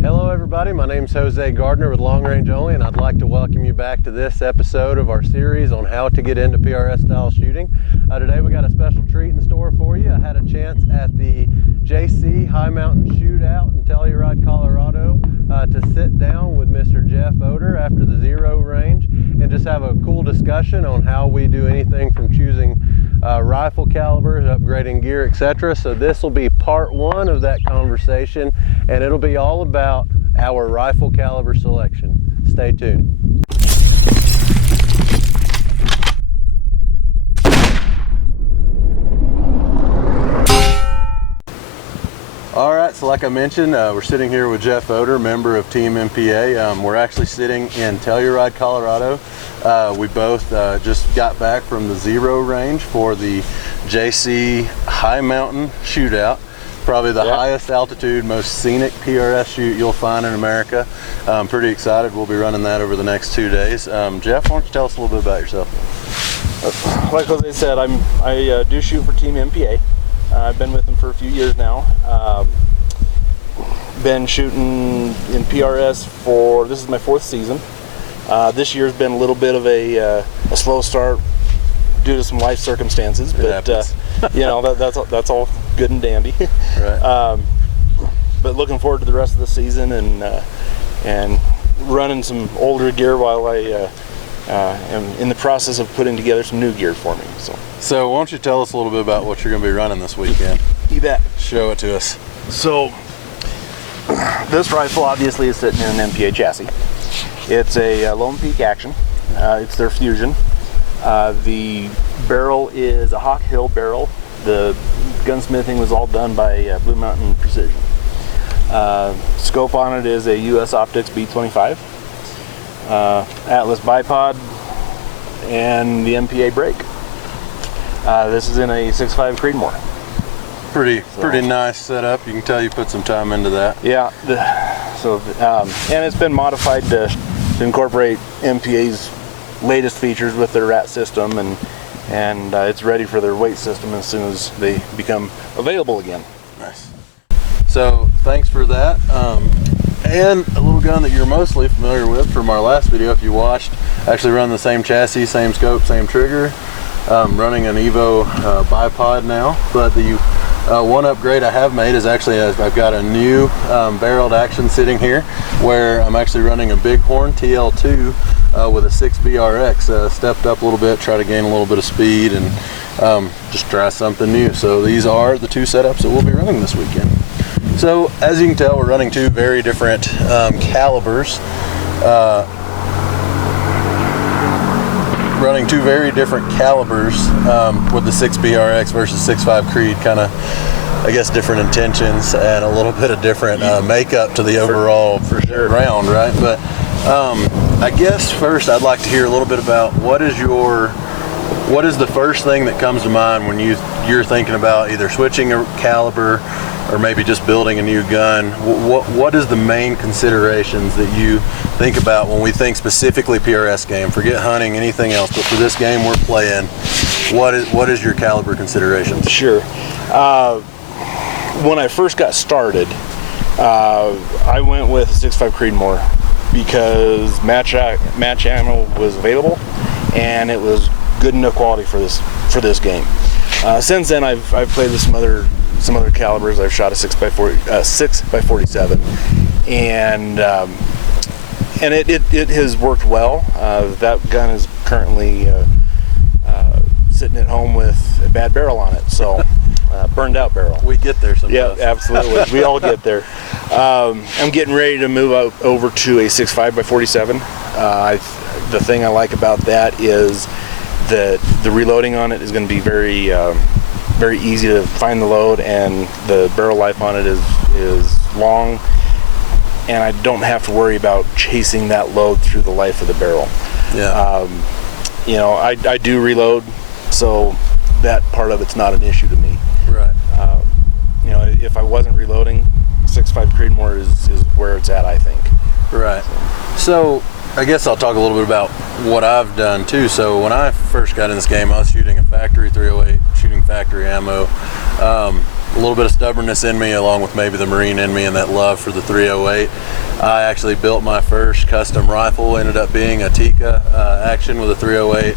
Hello everybody, my name is Jose Gardner with Long Range Only, and I'd like to welcome you back to this episode of our series on how to get into PRS style shooting. Today we got a special treat in store for you. I had a chance at the JC High Mountain Shootout in Telluride, Colorado to sit down with Mr. Jeff Oder after the Zero range and just have a cool discussion on how we do anything from choosing rifle calibers, upgrading gear, etc. So this will be part one of that conversation, and it'll be all about our rifle caliber selection. Stay tuned. All right, so like I mentioned, we're sitting here with Jeff Oder, member of Team MPA. We're actually sitting in Telluride, Colorado. We both just got back from the Zero range for the JC High Mountain Shootout. Probably the highest altitude, most scenic PRS shoot you'll find in America. I'm pretty excited. We'll be running that over the next 2 days. Jeff, why don't you tell us a little bit about yourself? Like Jose said, I do shoot for Team MPA. I've been with them for a few years now. Been shooting in PRS this is my 4th season. This year's been a little bit of a slow start due to some life circumstances, but you know, that's all good and dandy. Right. But looking forward to the rest of the season and running some older gear while I am in the process of putting together some new gear for me. So why don't you tell us a little bit about what you're going to be running this weekend? You bet. Show it to us. So this rifle obviously is sitting in an MPA chassis. It's a Lone Peak Action. It's their Fusion. The barrel is a Hawk Hill barrel. The gunsmithing was all done by Blue Mountain Precision. Scope on it is a US Optics B25. Atlas bipod and the MPA brake. This is in a 6.5 Creedmoor. Pretty nice setup. You can tell you put some time into that. Yeah. And it's been modified to incorporate MPA's latest features with their RAT system, and it's ready for their weight system as soon as they become available again. Nice. So thanks for that. And a little gun that you're mostly familiar with from our last video, if you watched, actually run the same chassis, same scope, same trigger. Running an Evo bipod now, but the one upgrade I have made is actually I've got a new barreled action sitting here where I'm actually running a Bighorn TL2 with a 6 PRS. Stepped up a little bit, try to gain a little bit of speed and just try something new. So these are the two setups that we'll be running this weekend. So as you can tell, we're running two very different calibers. Running two very different calibers with the 6 PRX versus 6.5 Creed, kind of, I guess, different intentions and a little bit of different makeup to the overall round, right? But I guess first I'd like to hear a little bit about what is the first thing that comes to mind when you're thinking about either switching a caliber or maybe just building a new gun. What is the main considerations that you think about when we think specifically PRS game? Forget hunting, anything else, but for this game we're playing, what is your caliber considerations? Sure. When I first got started, I went with a 6.5 Creedmoor because match ammo was available and it was good enough quality for this game. Since then I've played with some other calibers. I've shot a 6x47, and it has worked well. That gun is currently sitting at home with a bad barrel on it, so burned out barrel. We get there sometimes. Yeah, absolutely. We all get there. I'm getting ready to move over to a 6.5x47. The thing I like about that is that the reloading on it is going to be very easy to find the load, and the barrel life on it is long, and I don't have to worry about chasing that load through the life of the barrel. Yeah. You know, I do reload, so that part of it's not an issue to me. Right. You know, if I wasn't reloading, 6.5 Creedmoor is where it's at, I think. Right. So I guess I'll talk a little bit about what I've done too. So when I first got in this game, I was shooting a factory 308, shooting factory ammo. a little bit of stubbornness in me, along with maybe the Marine in me and that love for the 308. I actually built my first custom rifle, ended up being a Tikka action with a 308.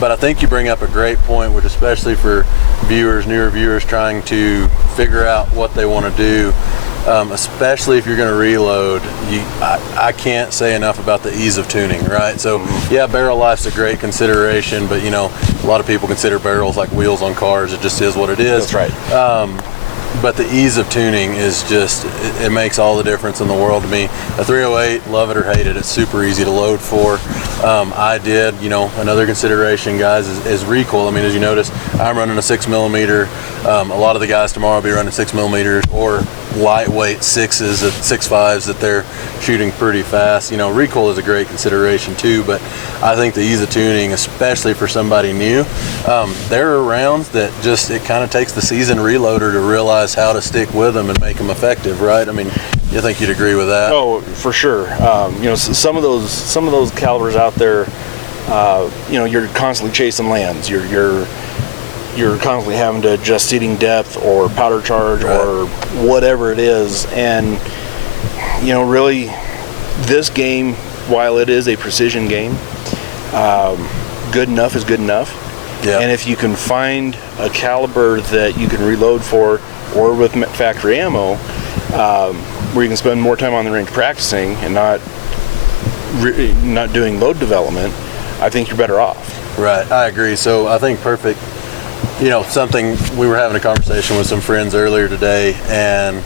But I think you bring up a great point, which especially for viewers, newer viewers trying to figure out what they want to do, especially if you're going to reload, I can't say enough about the ease of tuning, right? So yeah, barrel life's a great consideration, but you know, a lot of people consider barrels like wheels on cars. It just is what it is. That's right. But the ease of tuning is just, it makes all the difference in the world to me. A 308, love it or hate it, it's super easy to load for. I did, you know, another consideration, guys, is recoil. I mean, as you notice, I'm running a 6mm. A lot of the guys tomorrow will be running 6mm or lightweight 6s at 6.5s that they're shooting pretty fast. You know, recoil is a great consideration too, but I think the ease of tuning, especially for somebody new, there are rounds that just, it kind of takes the seasoned reloader to realize how to stick with them and make them effective, right? I mean, you think you'd agree with that? Oh, for sure. You know, some of those calibers out there, you know, you're constantly chasing lands. You're constantly having to adjust seating depth or powder charge, right, or whatever it is. And you know, really, this game, while it is a precision game, good enough is good enough. Yeah. And if you can find a caliber that you can reload for, or with factory ammo, where you can spend more time on the range practicing and not doing load development, I think you're better off. Right, I agree. So I think perfect. You know, something, we were having a conversation with some friends earlier today, and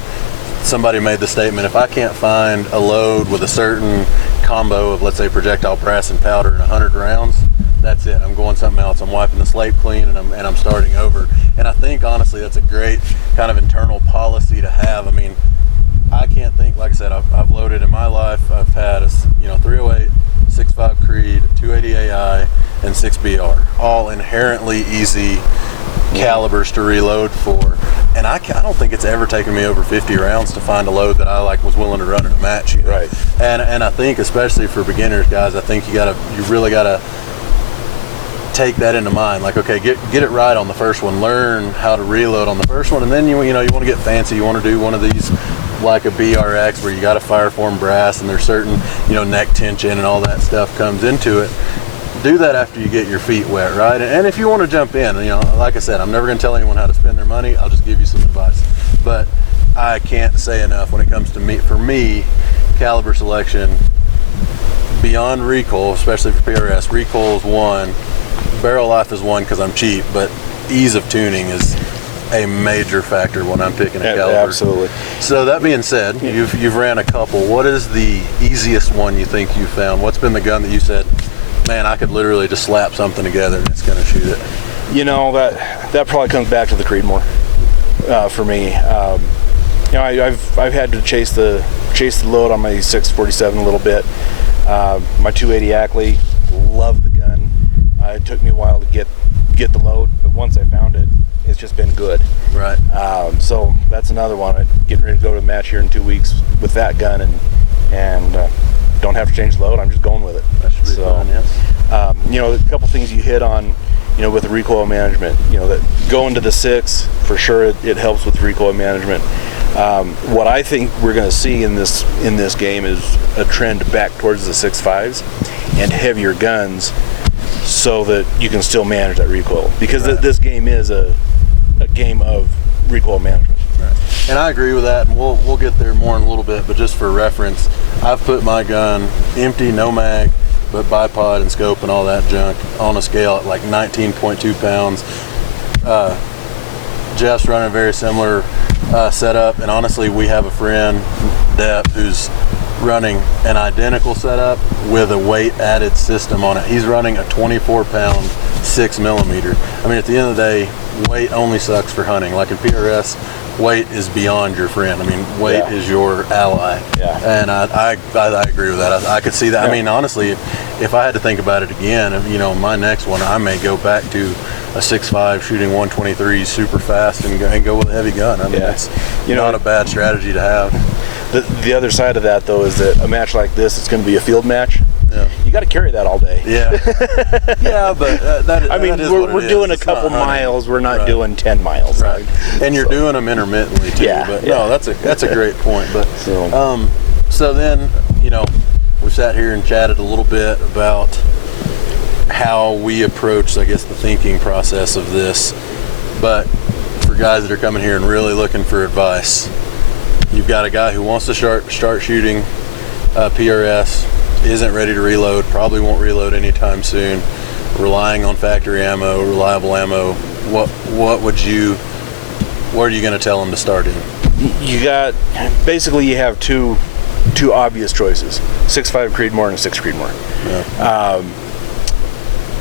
somebody made the statement, if I can't find a load with a certain combo of, let's say, projectile brass and powder in 100 rounds, that's it. I'm going something else. I'm wiping the slate clean, and I'm starting over. And I think, honestly, that's a great kind of internal policy to have. I mean, I can't think, like I said, I've loaded in my life. I've had a 308, 6.5 Creed, 280 AI, and 6BR, all inherently easy calibers to reload for. And I don't think it's ever taken me over 50 rounds to find a load that I was willing to run in a match. You know? Right. And I think, especially for beginners, guys, I think you really gotta take that into mind. Like, okay, get it right on the first one, learn how to reload on the first one, and then you want to get fancy. You want to do one of these like a BRX where you got a fire form brass and there's certain neck tension and all that stuff comes into it. Do that after you get your feet wet, right? And if you want to jump in, like I said, I'm never going to tell anyone how to spend their money. I'll just give you some advice. But I can't say enough when it comes to me. For me, caliber selection, beyond recoil, especially for PRS, recoil is one, barrel life is one because I'm cheap, but ease of tuning is a major factor when I'm picking a caliber. Absolutely. So that being said, you've ran a couple. What is the easiest one you think you found? What's been the gun that you said, man, I could literally just slap something together and it's going to shoot it? That probably comes back to the Creedmoor for me. I've had to chase the load on my 647 a little bit. My 280 Ackley, love the gun. It took me a while to get the load, but once I found it, it's just been good. Right. So that's another one. I'm getting ready to go to a match here in 2 weeks with that gun, and don't have to change the load. I'm just going with it. That should be fun, yes. A couple things you hit on, with the recoil management. That going to the 6, for sure, it helps with recoil management. What I think we're going to see in this game is a trend back towards the 6.5s and heavier guns, so that you can still manage that recoil, because right. This game is a game of recoil management. Right. And I agree with that, and we'll get there more in a little bit, but just for reference, I've put my gun empty, no mag, but bipod and scope and all that junk on a scale at like 19.2 pounds. Jeff's running a very similar setup, and honestly, we have a friend, Depp, who's running an identical setup with a weight added system on it. He's running a 24-pound 6mm. I mean, at the end of the day, weight only sucks for hunting. Like in PRS, weight is beyond your friend. I mean, weight is your ally. Yeah. And I agree with that. I could see that. Yeah. I mean, honestly, if I had to think about it again, my next one, I may go back to a 6.5 shooting 123 super fast and go with a heavy gun. I mean, that's not a bad strategy to have. The other side of that, though, is that a match like this, it's going to be a field match. you got to carry that all day. Yeah. Yeah, but that is what we're doing a couple miles. We're not doing 10 miles. Right. And you're doing them intermittently too. Yeah. But no, that's a great point. But so then, we sat here and chatted a little bit about how we approach, I guess, the thinking process of this. But for guys that are coming here and really looking for advice, you've got a guy who wants to start shooting PRS, isn't ready to reload, probably won't reload anytime soon, relying on factory ammo, reliable ammo. What are you going to tell him to start in? You have two obvious choices: 6.5 Creedmoor and a 6 Creedmoor. Yeah.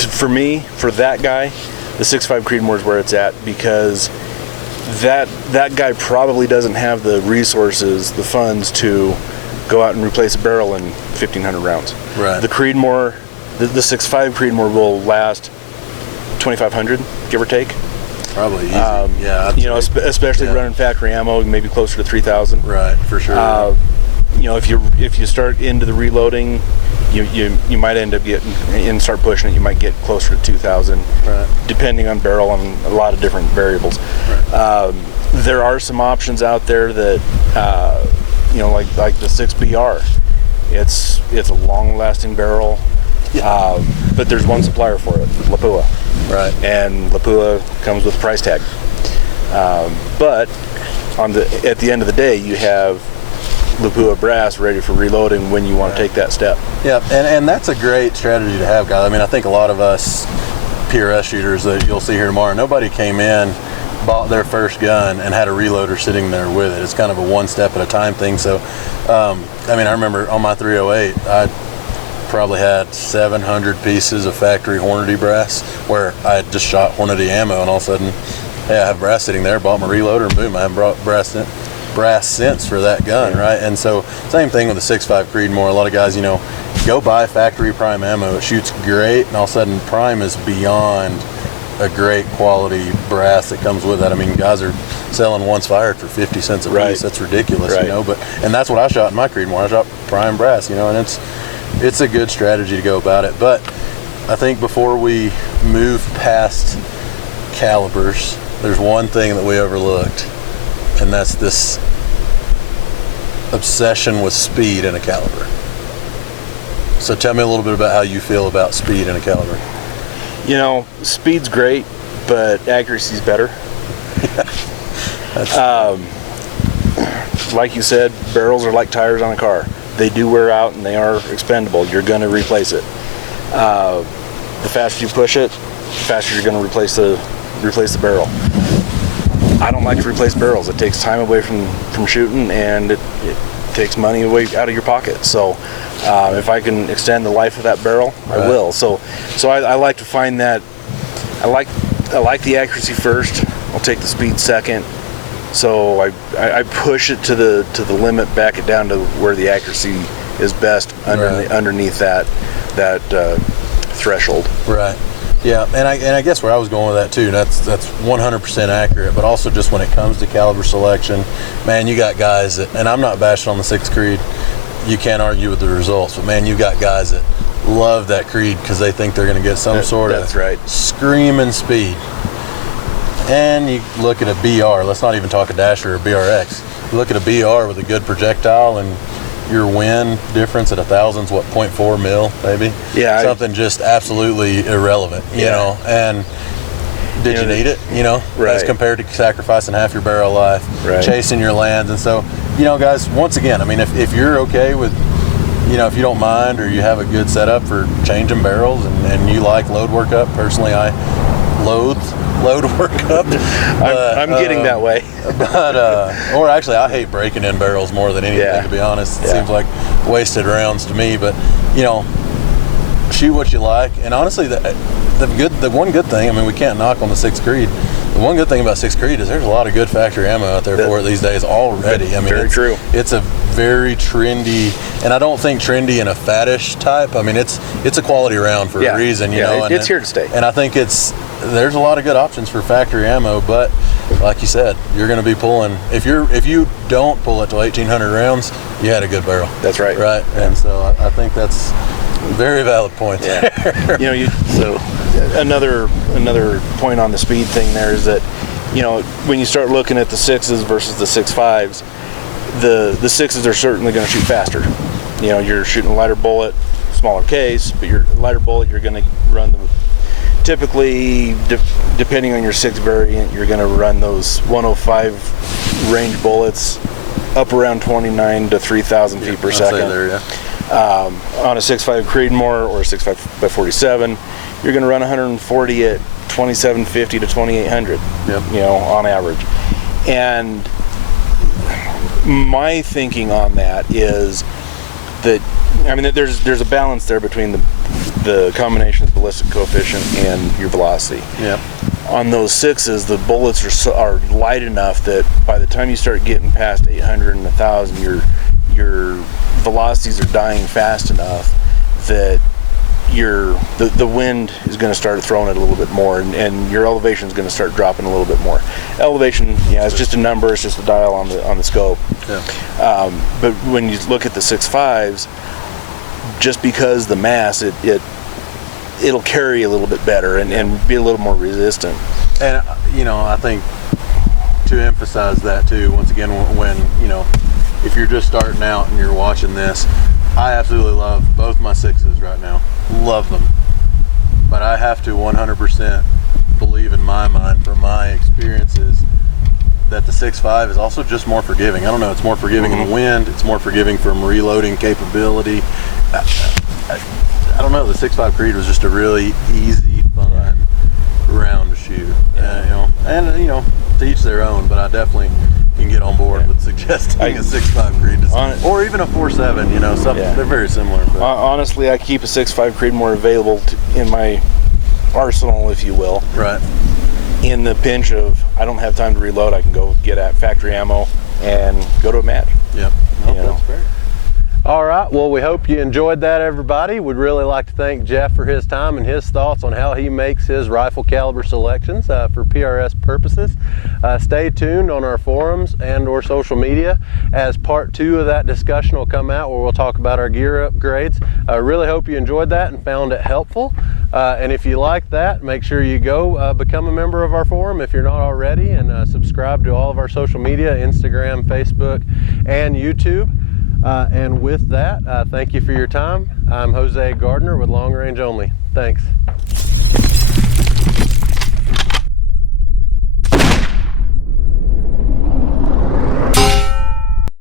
For me, for that guy, the 6.5 Creedmoor is where it's at, because that guy probably doesn't have the resources, the funds to go out and replace a barrel in 1,500 rounds. Right. The Creedmoor, the 6.5 Creedmoor will last 2,500, give or take. Probably easy. Especially running factory ammo, maybe closer to 3,000. Right, for sure. If you start into the reloading, you might end up getting, and start pushing it, you might get closer to 2,000, right, depending on barrel and a lot of different variables. Right. There are some options out there that, like the 6BR. It's a long-lasting barrel, but there's one supplier for it, Lapua. Right. And Lapua comes with a price tag. But at the end of the day, you have Lapua brass ready for reloading when you want to take that step. Yeah, and that's a great strategy to have, guys. I mean, I think a lot of us PRS shooters that you'll see here tomorrow, nobody came in, bought their first gun, and had a reloader sitting there with it. It's kind of a one step at a time thing. So, I remember on my 308, I probably had 700 pieces of factory Hornady brass, where I had just shot Hornady ammo, and all of a sudden, hey, I have brass sitting there, bought my reloader, and boom, I haven't brought brass since for that gun, right? And so same thing with the 6.5 Creedmoor. A lot of guys, go buy factory prime ammo. It shoots great, and all of a sudden prime is beyond a great quality brass that comes with that. I mean, guys are selling once fired for 50 cents a piece. Right. That's ridiculous, Right. and that's what I shot in my Creedmoor. I shot prime brass, and it's a good strategy to go about it. But I think before we move past calibers, there's one thing that we overlooked, and that's this obsession with speed in a caliber. So tell me a little bit about how you feel about speed in a caliber. Speed's great, but accuracy's better. Like you said, barrels are like tires on a car. They do wear out and they are expendable. You're going to replace it. The faster you push it, the faster you're going to replace the barrel. I don't like to replace barrels. It takes time away from shooting, and it takes money away out of your pocket. So if I can extend the life of that barrel, I will. So I like to find that I like the accuracy first. I'll take the speed second. So I push it to the limit, back it down to where the accuracy is best underneath that threshold. Right. Yeah, and I guess where I was going with that too, that's 100% accurate, but also just when it comes to caliber selection, man, you got guys that, and I'm not bashing on the 6 Creed, you can't argue with the results, but man, you got guys that love that Creed because they think they're going to get some sort of screaming speed. And you look at a BR, let's not even talk a Dasher or a BRX, you look at a BR with a good projectile, and your wind difference at 1,000's what, 0.4 mil, maybe? Yeah. Something just absolutely irrelevant, you know? And did you need it, Right. As compared to sacrificing half your barrel life, chasing your lands. And so, guys, once again, I mean, if you're okay with, if you don't mind, or you have a good setup for changing barrels and you like load workup, personally, I loathe load workup. I'm getting that way. Or actually, I hate breaking in barrels more than anything, to be honest. It seems like wasted rounds to me, but shoot what you like. And honestly, the one good thing, I mean, we can't knock on the 6 Creed. The one good thing about 6 Creed is there's a lot of good factory ammo out there for it these days already. I mean, very true. It's a very trendy, and I don't think trendy in a faddish type. I mean, it's a quality round for a reason, and it's here to stay. And I think there's a lot of good options for factory ammo, but like you said, you're going to be pulling, if you don't pull it to 1,800 rounds, you had a good barrel. That's right. Right. Yeah. And so I think that's Very valid point. Yeah. So another point on the speed thing there is that, when you start looking at the 6s versus the 6.5s, the 6s are certainly going to shoot faster. You're shooting a lighter bullet, smaller case, but your lighter bullet, you're going to run them. Typically, depending on your 6 variant, you're going to run those 105 range bullets up around 29 to 3,000 feet per second. There, yeah. On a 6.5 Creedmoor or a 6.5 by 47, you're going to run 140 at 2750 to 2800. Yep. On average. And my thinking on that is that, there's a balance there between the combination of ballistic coefficient and your velocity. Yep. On those 6s, the bullets are light enough that by the time you start getting past 800 and 1,000, your velocities are dying fast enough that the wind is going to start throwing it a little bit more, and your elevation is going to start dropping a little bit more. Elevation, it's just a number, it's just a dial on the scope. Yeah. But when you look at the 6.5s, just because the mass, it'll carry a little bit better and be a little more resistant. And I think to emphasize that too, once again, when if you're just starting out and you're watching this, I absolutely love both my 6s right now. Love them. But I have to 100% believe in my mind, from my experiences, that the 6.5 is also just more forgiving. I don't know, it's more forgiving in the wind, it's more forgiving from reloading capability. I don't know, the 6.5 Creed was just a really easy, fun round to shoot. To each their own, but I definitely can get on board with suggesting a 6.5 Creed or even a 4.7, something. They're very similar. But. Honestly, I keep a 6.5 Creedmoor available in my arsenal, if you will. Right. In the pinch of I don't have time to reload, I can go get at factory ammo and go to a match. Yep. That's fair. All right, well, we hope you enjoyed that, everybody. We'd really like to thank Jeff for his time and his thoughts on how he makes his rifle caliber selections for PRS purposes. Stay tuned on our forums and or social media, as part 2 of that discussion will come out, where we'll talk about our gear upgrades. I really hope you enjoyed that and found it helpful. And if you like that, make sure you go become a member of our forum if you're not already, and subscribe to all of our social media, Instagram, Facebook, and YouTube. And with that, thank you for your time. I'm Jose Gardner with Long Range Only. Thanks.